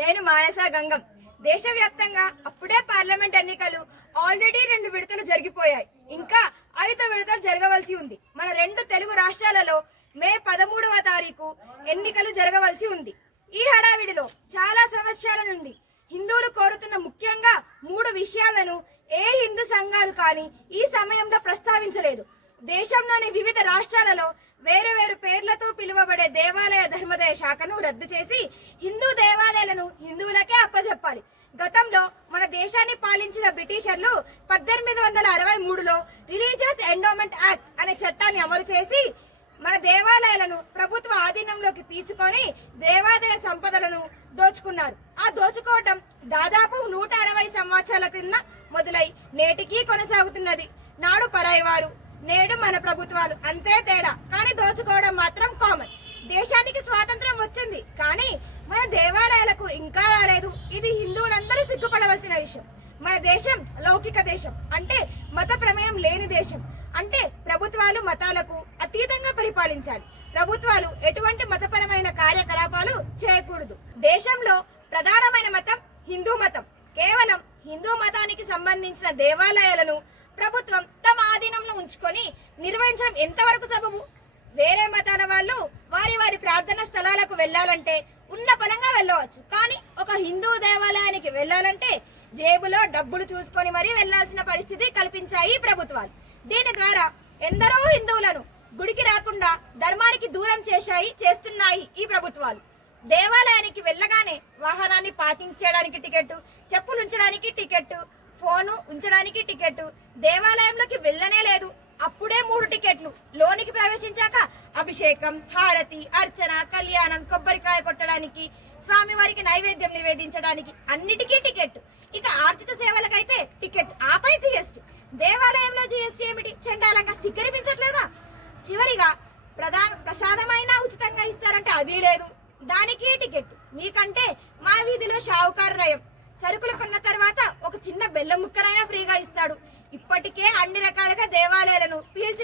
నేను మానస గంగం. దేశవ్యాప్తంగా అప్పుడే పార్లమెంట్ ఎన్నికలు ఆల్రెడీ రెండు విడతలు జరిగిపోయాయి. ఇంకా ఐదు విడతలు జరగవలసి ఉంది. మన రెండు తెలుగు రాష్ట్రాలలో మే పదమూడవ తారీఖు ఎన్నికలు జరగవలసి ఉంది. ఈ హడావిడిలో చాలా సంవత్సరాల నుండి హిందువులు కోరుతున్న ముఖ్యంగా మూడు విషయాలను ఏ హిందూ సంఘాలు కానీ ఈ సమయంలో ప్రస్తావించలేదు. దేశంలోని వివిధ రాష్ట్రాలలో వేరు వేరు పేర్లతో పిలువబడే దేవాలయ ధర్మదయ శాఖను రద్దు చేసి హిందూ దేవాలయాలను బ్రిటిషర్లు పద్దెనిమిది వందల అరవై మూడులో రిలీజియస్ ఎండోమెంట్ యాక్ట్ అనే చట్టాన్ని అమలు చేసి మన దేవాలయాలను ప్రభుత్వ ఆధీనంలోకి తీసుకొని దేవాదాయ సంపదలను దోచుకున్నారు. ఆ దోచుకోవటం దాదాపు నూట అరవై సంవత్సరాల క్రింద మొదలై నేటికీ కొనసాగుతున్నది. నాడు పరాయి వారు నేడు మన ప్రభుత్వాలు అంతే తేడా. కానీ దోచుకోవడం మాత్రం కామన్. దేశానికి స్వాతంత్రం వచ్చింది కానీ మన దేవాలయాలకు ఇంకా రాలేదు. ఇది హిందువులందరూ సిగ్గుపడవలసిన విషయం. మన దేశం లౌకిక దేశం. అంటే మత ప్రమేయం లేని దేశం. అంటే ప్రభుత్వాలు మతాలకు అతీతంగా పరిపాలించాలి. ప్రభుత్వాలు ఎటువంటి మతపరమైన కార్యకలాపాలు చేయకూడదు. దేశంలో ప్రధానమైన మతం హిందూ మతం. కేవలం హిందూ మతానికి సంబంధించిన దేవాలయాలను ప్రభుత్వం తమ ఆధీనంలో ఉంచుకొని నిర్వహించడం ఎంతవరకు సబబు? వేరే మతాల వాళ్ళు వారి వారి ప్రార్థనా స్థలాలకు వెళ్ళాలంటే ఉన్న పలంగా వెళ్ళవచ్చు. కానీ ఒక హిందూ దేవాలయానికి వెళ్ళాలంటే జేబులో డబ్బులు చూసుకొని మరీ వెళ్ళాల్సిన పరిస్థితి కల్పించాయి ఈ ప్రభుత్వాలు. దీని ద్వారా ఎందరో హిందువులను గుడికి రాకుండా ధర్మానికి దూరం చేశాయి చేస్తున్నాయి ఈ ప్రభుత్వాలు. దేవాలయానికి వెళ్ళగానే వాహనాన్ని పార్కింగ్ చేయడానికి టికెట్ చెప్పులు ఉంచడానికి టికెట్ ఫోను ఉంచడానికి టికెట్ దేవాలయంలోకి వెళ్ళనే లేదు. అప్పుడే మూడు టికెట్లు లోనికి ప్రవేశించాక అభిషేకం హారతి అర్చన కళ్యాణం కొబ్బరికాయ కొట్టడానికి స్వామివారికి నైవేద్యం నివేదించడానికి అన్నిటికీ టికెట్. ఇక ఆర్థిక సేవలకైతే టికెట్. ఆపై జిఎస్టీ. దేవాలయంలో జిఎస్టీ ఏమిటి? చండాలంగా సిగ్గరిపించట్లేదా? చివరిగా ప్రధాన ప్రసాదమైనా ఉచితంగా ఇస్తారంటే అది లేదు. దానికి టికెట్. మీకంటే మా వీధిలో షావుకారు నయం. సరుకులు కొన్న తర్వాత ఒక చిన్న బెల్లం ముక్కనైనా ఫ్రీగా ఇస్తాడు. ఇప్పటికే అన్ని రకాలుగా దేవాలయాలను పీల్చి